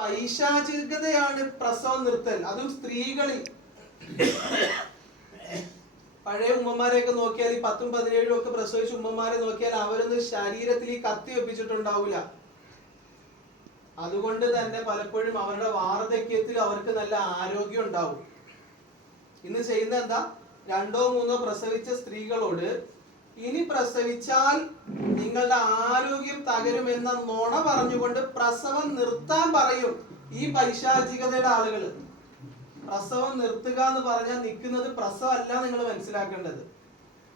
പൈശാചികതയാണ് പ്രസവ നിർത്തൽ. അതും സ്ത്രീകളിൽ. പഴയ ഉമ്മമാരെയൊക്കെ നോക്കിയാൽ ഈ പത്തും പതിനേഴും ഒക്കെ പ്രസവിച്ച ഉമ്മമാരെ നോക്കിയാൽ അവരൊന്നും ശരീരത്തിൽ ഈ കത്തി വെപ്പിച്ചിട്ടുണ്ടാവില്ല. അതുകൊണ്ട് തന്നെ പലപ്പോഴും അവരുടെ വാർദ്ധക്യത്തിൽ അവർക്ക് നല്ല ആരോഗ്യം ഉണ്ടാവും. ഇന്ന് ചെയ്യുന്ന എന്താ? രണ്ടോ മൂന്നോ പ്രസവിച്ച സ്ത്രീകളോട് ഇനി പ്രസവിച്ചാൽ നിങ്ങളുടെ ആരോഗ്യം തകരുമെന്ന നുണ പറഞ്ഞുകൊണ്ട് പ്രസവം നിർത്താൻ പറയും ഈ പൈശാചികതയുടെ ആളുകൾ പ്രസവം നിർത്തുക എന്ന് പറഞ്ഞാൽ നിൽക്കുന്നത് പ്രസവമല്ല നിങ്ങൾ മനസ്സിലാക്കേണ്ടത്.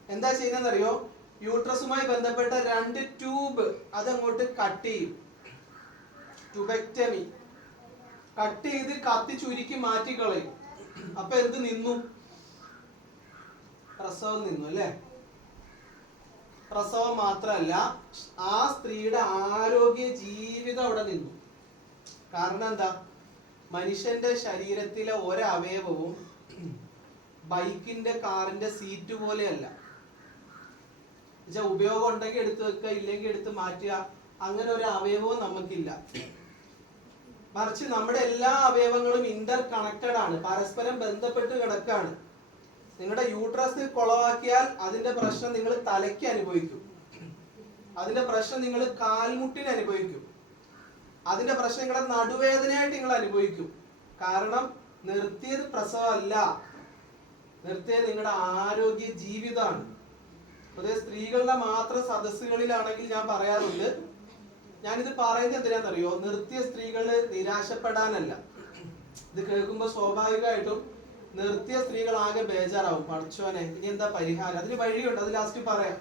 എന്താ ചെയ്യുന്നതെന്നറിയോ? യൂട്രസുമായി ബന്ധപ്പെട്ട രണ്ട് ട്യൂബ് അതങ്ങോട്ട് കട്ട് ചെയ്യും. ട്യൂബെക്ടമി. കട്ട് ചെയ്ത് കത്തി ചുരുക്കി മാറ്റിക്കളയും. അപ്പൊ എന്ത് നിന്നു? പ്രസവം നിന്നു അല്ലേ? പ്രസവം മാത്രമല്ല ആ സ്ത്രീയുടെ ആരോഗ്യ ജീവിതം അവിടെ നിന്നു. കാരണം എന്താ? മനുഷ്യന്റെ ശരീരത്തിലെ ഒരവയവവും ബൈക്കിന്റെ കാറിന്റെ സീറ്റ് പോലെയല്ല. ഉപയോഗം ഉണ്ടെങ്കിൽ എടുത്തു വെക്കുക ഇല്ലെങ്കിൽ എടുത്ത് മാറ്റുക അങ്ങനെ ഒരു അവയവവും നമുക്കില്ല. മറിച്ച് നമ്മുടെ എല്ലാ അവയവങ്ങളും ഇന്റർ കണക്റ്റഡ് ആണ്. പരസ്പരം ബന്ധപ്പെട്ട് കിടക്കാണ്. നിങ്ങളുടെ യൂട്രസ് കുളവാക്കിയാൽ അതിന്റെ പ്രശ്നം നിങ്ങൾ തലയ്ക്ക് അനുഭവിക്കും. അതിന്റെ പ്രശ്നം നിങ്ങൾ കാൽമുട്ടിന് അനുഭവിക്കും. അതിന്റെ പ്രശ്നം നിങ്ങളുടെ നടുവേദനയായിട്ട് നിങ്ങൾ അനുഭവിക്കും. കാരണം നിർത്തിയത് പ്രസവമല്ല. നിർത്തിയത് നിങ്ങളുടെ ആരോഗ്യ ജീവിതമാണ്. അതായത് സ്ത്രീകളുടെ മാത്രം സദസ്സുകളിലാണെങ്കിൽ ഞാൻ പറയാറുണ്ട്. ഞാനിത് പറയുന്നത് എന്തിനാണെന്നറിയോ? നിർത്തിയ സ്ത്രീകൾ നിരാശപ്പെടാനല്ല. ഇത് കേൾക്കുമ്പോൾ സ്വാഭാവികമായിട്ടും നിർത്തിയ സ്ത്രീകൾ ആകെ ബേജാറാവും. പഠിച്ചോനെ ഇനി എന്താ പരിഹാരം? അതിന് വഴിയുണ്ട്. അത് ലാസ്റ്റ് പറയാം.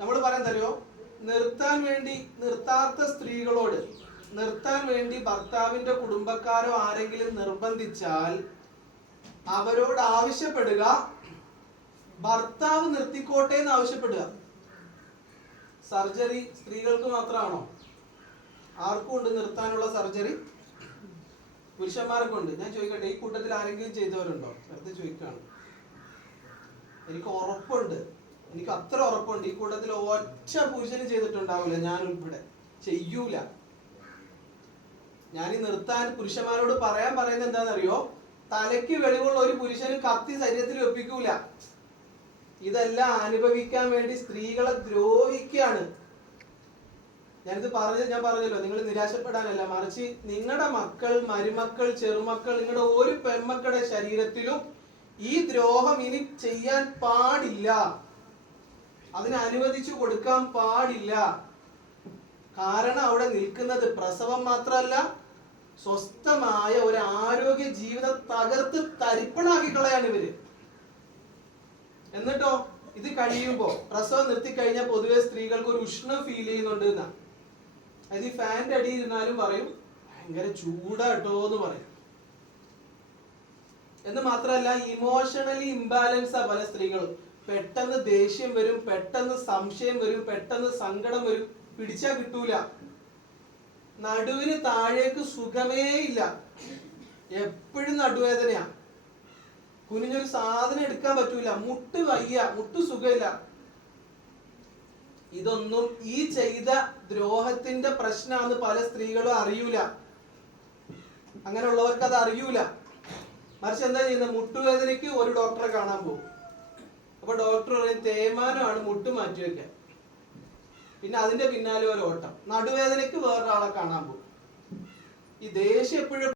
നമ്മൾ പറയാൻ തരുമോ നിർത്താൻ വേണ്ടി നിർത്താത്ത സ്ത്രീകളോട് നിർത്താൻ വേണ്ടി ഭർത്താവിന്റെ കുടുംബക്കാരോ ആരെങ്കിലും നിർബന്ധിച്ചാൽ അവരോട് ആവശ്യപ്പെടുക ഭർത്താവ് നിർത്തിക്കോട്ടെ എന്ന് ആവശ്യപ്പെടുക. സർജറി സ്ത്രീകൾക്ക് മാത്രമാണോ? ആർക്കും ഉണ്ട് നിർത്താനുള്ള സർജറി? പുരുഷന്മാർക്കുണ്ട്. ഞാൻ ചോദിക്കട്ടെ ഈ കൂട്ടത്തിൽ ആരെങ്കിലും ചെയ്തവരുണ്ടോ? വെറുതെ ചോദിക്കാണ്. എനിക്ക് ഉറപ്പുണ്ട്. എനിക്ക് അത്ര ഉറപ്പുണ്ട്. ഈ കൂട്ടത്തിൽ ഒറ്റ പുരുഷന് ചെയ്തിട്ടുണ്ടാവില്ല. ഞാൻ ഉൾപ്പെടെ ചെയ്യൂല. ഞാൻ ഈ നിർത്താൻ പുരുഷന്മാരോട് പറയാൻ പറയുന്നത് എന്താണെന്നറിയോ? തലയ്ക്ക് വെളിവുള്ള ഒരു പുരുഷന് കത്തി ശരീരത്തിൽ ഒപ്പിക്കൂല. ഇതെല്ലാം അനുഭവിക്കാൻ വേണ്ടി സ്ത്രീകളെ ദ്രോഹിക്കുകയാണ്. ഞാനിത് പറഞ്ഞത് ഞാൻ പറഞ്ഞല്ലോ നിങ്ങൾ നിരാശപ്പെടാനല്ല. മറിച്ച് നിങ്ങളുടെ മക്കൾ മരുമക്കൾ ചെറുമക്കൾ നിങ്ങളുടെ ഒരു പെൺമക്കളുടെ ശരീരത്തിലും ഈ ദ്രോഹം ഇനി ചെയ്യാൻ പാടില്ല. അതിനെ അനുവദിച്ചു കൊടുക്കാൻ പാടില്ല. കാരണം അവിടെ നിൽക്കുന്നത് പ്രസവം മാത്രമല്ല സ്വസ്ഥമായ ഒരു ആരോഗ്യ ജീവിതം തകർത്ത് തരിപ്പണാക്കി കളയാണ് ഇവർ. എന്നിട്ടോ? ഇത് കഴിയുമ്പോ പ്രസവം നിർത്തി കഴിഞ്ഞാൽ പൊതുവെ സ്ത്രീകൾക്ക് ഒരു ഉഷ്ണം ഫീൽ ചെയ്യുന്നുണ്ട് എന്നാ. അത് ഈ ഫാന്റെ അടിയിൽ ഇരുന്നാലും പറയും ഭയങ്കര ചൂടാട്ടോ എന്ന് പറയും. എന്ന് മാത്രമല്ല ഇമോഷണലി ഇംബാലൻസ് ആ പല സ്ത്രീകളും. പെട്ടെന്ന് ദേഷ്യം വരും പെട്ടെന്ന് സംശയം വരും പെട്ടെന്ന് സങ്കടം വരും. പിടിച്ചാ കിട്ടൂല. നടുവിന് താഴേക്ക് സുഖമേ ഇല്ല. എപ്പോഴും നടുവേദനയാ. കുനിഞ്ഞൊരു സാധനം എടുക്കാൻ പറ്റൂല. മുട്ട് വയ്യ മുട്ട് സുഖമില്ല. ഇതൊന്നും ഈ ചെയ്ത ദ്രോഹത്തിന്റെ പ്രശ്നമാണ് പല സ്ത്രീകളും അറിയൂല. അങ്ങനെയുള്ളവർക്ക് അത് അറിയൂല. മറിച്ച് എന്താ ചെയ്യുന്നത് മുട്ടുവേദനയ്ക്ക് ഒരു ഡോക്ടറെ കാണാൻ പോകും. അപ്പൊ ഡോക്ടർ പറയും തേയ്മാനമാണ് മുട്ട് മാറ്റി വെക്കാൻ. പിന്നെ അതിന്റെ പിന്നാലെ ഒരു ഓട്ടം. നടുവേദനയ്ക്ക് വേറൊരാളെ കാണാൻ പോകും. ഈ ദേഷ്യം എപ്പോഴും